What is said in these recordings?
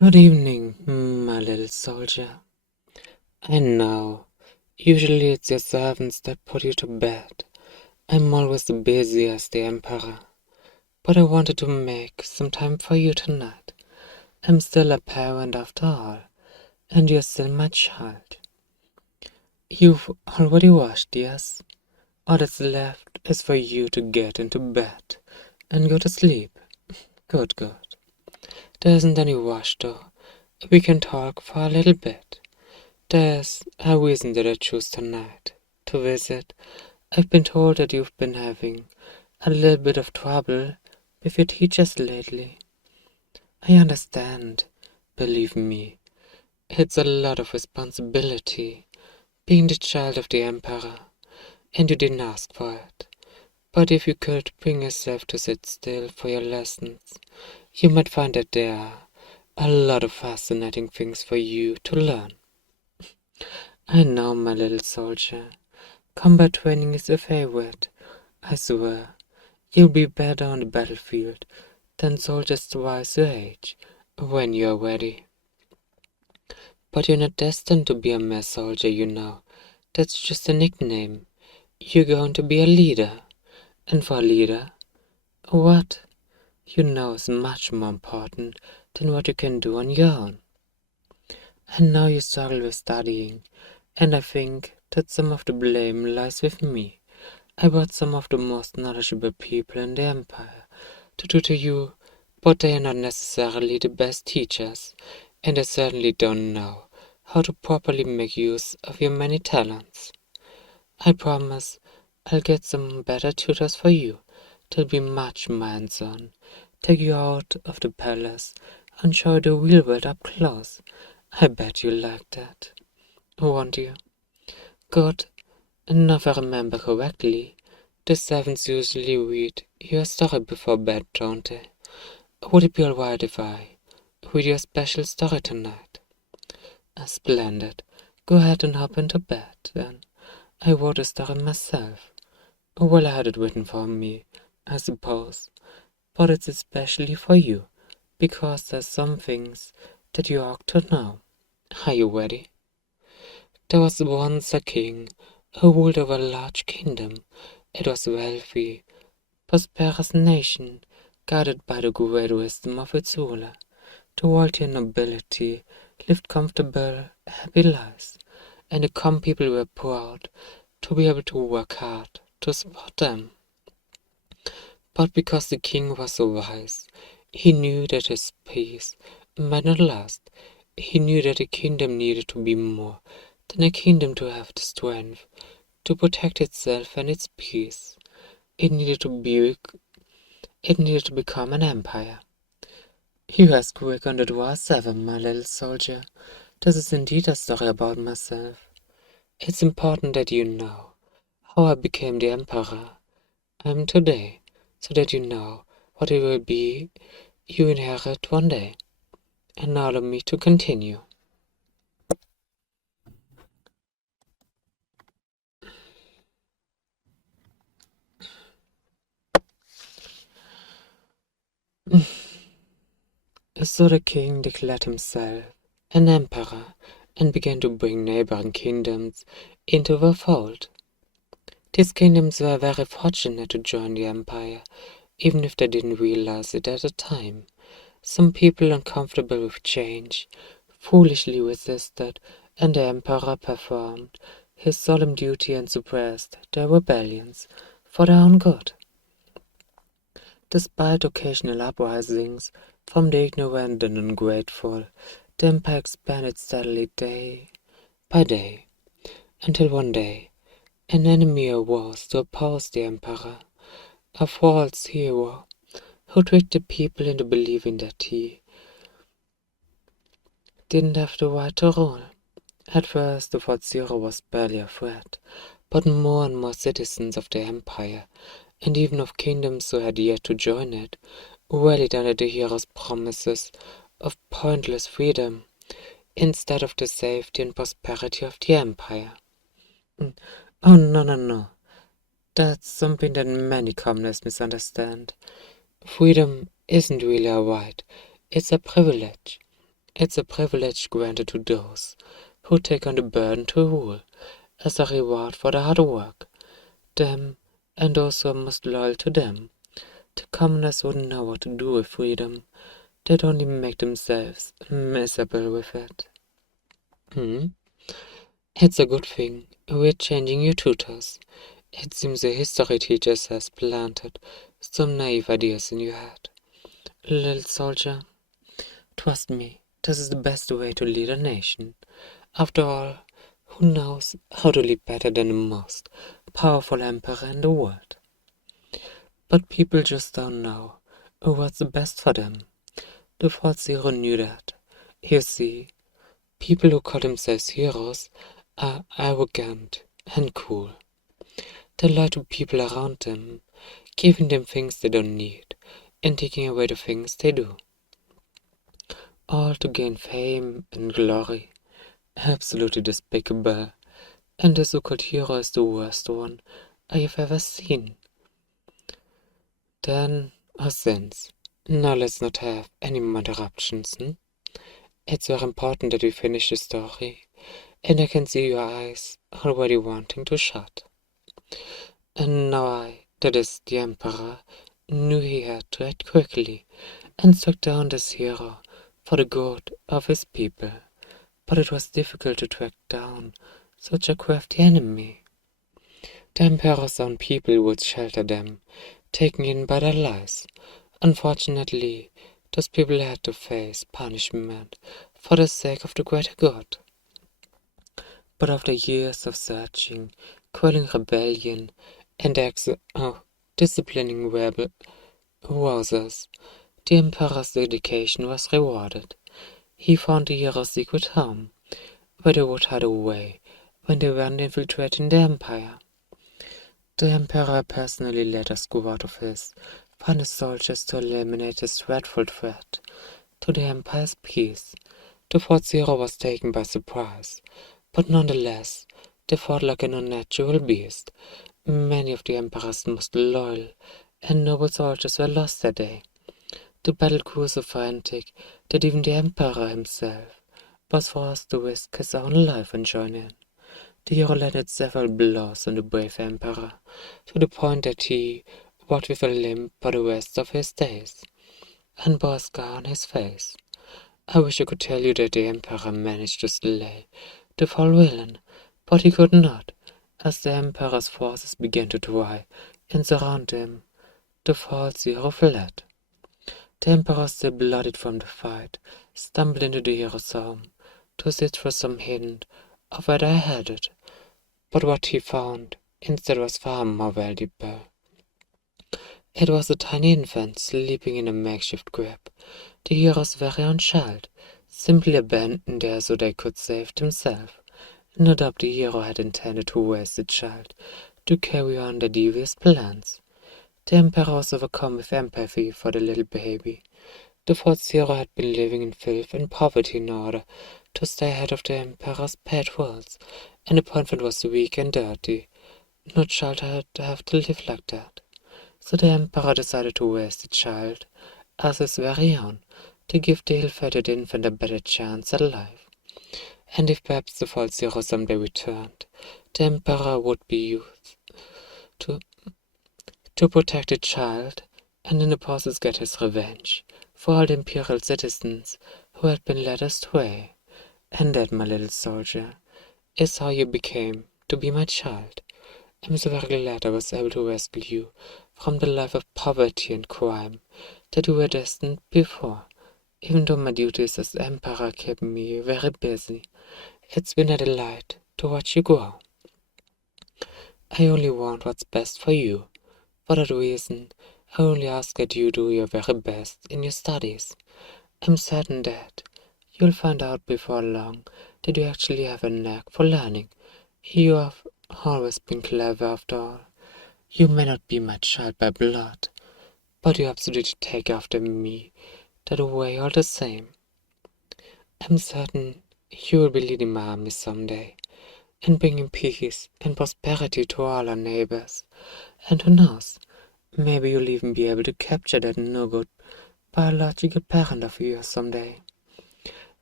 Good evening, my little soldier. I know, usually it's your servants that put you to bed. I'm always busy as the emperor. But I wanted to make some time for you tonight. I'm still a parent after all, and you're still my child. You've already washed, yes? All that's left is for you to get into bed and go to sleep. Good, good. There isn't any rush though. We can talk for a little bit. There's a reason that I chose tonight to visit. I've been told that you've been having a little bit of trouble with your teachers lately. I understand. Believe me, it's a lot of responsibility being the child of the Emperor, and you didn't ask for it. But if you could bring yourself to sit still for your lessons, you might find that there are a lot of fascinating things for you to learn. I know, my little soldier. Combat training is your favorite. I swear, you'll be better on the battlefield than soldiers twice your age when you're ready. But you're not destined to be a mere soldier, you know. That's just a nickname. You're going to be a leader. And for a leader, what you know is much more important than what you can do on your own. And now you struggle with studying, and I think that some of the blame lies with me. I brought some of the most knowledgeable people in the Empire to do to you, but they are not necessarily the best teachers, and they certainly don't know how to properly make use of your many talents. I promise I'll get some better tutors for you. They'll be much more hands-on, take you out of the palace, and show you the real world up close. I bet you like that, won't you? Good. And if I remember correctly, the servants usually read your story before bed, don't they? Would it be alright if I read your special story tonight? Splendid. Go ahead and hop into bed, then. I wrote a story myself. Well, I had it written for me, I suppose. But it's especially for you, because there's some things that you ought to know. Are you ready? There was once a king who ruled over a large kingdom. It was a wealthy, prosperous nation, guided by the great wisdom of its ruler. The royalty and nobility lived comfortable, happy lives, and the common people were proud to be able to work hard to support them. But because the king was so wise, he knew that his peace might not last. He knew that the kingdom needed to be more than a kingdom to have the strength to protect itself and its peace. It needed to be it needed to become an empire. You ask quick on the draw 7, my little soldier. This is indeed a story about myself. It's important that you know how I became the emperor I am today, so that you know what it will be you inherit one day. And now allow me to continue. So the king declared himself an emperor and began to bring neighboring kingdoms into the fold. These kingdoms were very fortunate to join the empire, even if they didn't realize it at the time. Some people uncomfortable with change foolishly resisted, and the emperor performed his solemn duty and suppressed their rebellions for their own good. Despite occasional uprisings from the ignorant and ungrateful, the empire expanded steadily day by day, until one day an enemy arose to oppose the emperor, a false hero who tricked the people into believing that he didn't have the right to rule. At first, the Fort Zero was barely a threat, but more and more citizens of the empire, and even of kingdoms who had yet to join it, rallied under the hero's promises of pointless freedom, instead of the safety and prosperity of the empire. Oh, no, no, no. That's something that many communists misunderstand. Freedom isn't really a right, it's a privilege. It's a privilege granted to those who take on the burden to rule as a reward for their hard work. Them and those who are most loyal to them. The commoners wouldn't know what to do with freedom. They'd only make themselves miserable with it. It's a good thing we're changing your tutors. It seems the history teachers has planted some naive ideas in your head. Little soldier, trust me, this is the best way to lead a nation. After all, who knows how to lead better than the most powerful emperor in the world? But people just don't know what's the best for them. The Fourth Zero knew that. You see, people who call themselves heroes are arrogant and cool. They lie to people around them, giving them things they don't need, and taking away the things they do. All to gain fame and glory. Absolutely despicable. And the so-called hero is the worst one I have ever seen. Then, or since, now let's not have any more interruptions, It's very important that we finish the story, and I can see your eyes already wanting to shut. And now I, that is the Emperor, knew he had to act quickly, and struck down this hero for the good of his people. But it was difficult to track down such a crafty enemy. The Emperor's own people would shelter them, taken in by their lies. Unfortunately, those people had to face punishment for the sake of the greater good. But after years of searching, quelling rebellion, and disciplining rebel rousers, the Emperor's dedication was rewarded. He found the hero's secret home, where they would hide away when they weren't infiltrating the Empire. The Emperor personally led a squad of his finest soldiers to eliminate this dreadful threat to the Empire's peace. The Fourth Zero was taken by surprise, but nonetheless, they fought like an unnatural beast. Many of the Emperor's most loyal and noble soldiers were lost that day. The battle grew so frantic that even the Emperor himself was forced to risk his own life and join in. The hero landed several blows on the brave Emperor, to the point that he walked with a limp for the rest of his days, and bore a scar on his face. I wish I could tell you that the Emperor managed to slay the foul villain, but he could not. As the Emperor's forces began to dry and surround him, the Fourth Zero fled. The Emperor, still bloodied from the fight, stumbled into the hero's home to search for some hint of where they headed. But what he found instead was far more valuable. It was a tiny infant sleeping in a makeshift crib, the hero's very own child, simply abandoned there so they could save themselves. No doubt the hero had intended to raise the child to carry on their devious plans. The Emperor was overcome with empathy for the little baby. The Fourth Zero had been living in filth and poverty in order to stay ahead of the Emperor's patrols, and the infant was weak and dirty. No child had to have to live like that. So the Emperor decided to raise the child as his very own, to give the ill-fated infant a better chance at life. And if perhaps the Fourth Zero someday returned, the Emperor would be used to protect the child, and in the process get his revenge for all the imperial citizens who had been led astray. And that, my little soldier, is how you became to be my child. I'm so very glad I was able to rescue you from the life of poverty and crime that you were destined before. Even though my duties as Emperor kept me very busy, it's been a delight to watch you grow. I only want what's best for you. For that reason, I only ask that you do your very best in your studies. I'm certain that you'll find out before long that you actually have a knack for learning. You have always been clever after all. You may not be my child by blood, but you absolutely take after me that way all the same. I'm certain you will be leading my army someday, and bringing peace and prosperity to all our neighbors. And who knows, maybe you'll even be able to capture that no-good biological parent of yours someday.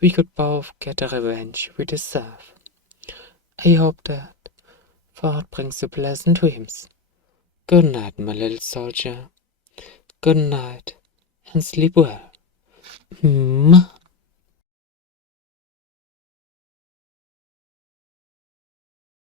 we could both get the revenge we deserve. I hope that thought brings you pleasant dreams. Good night, my little soldier. Good night, and sleep well.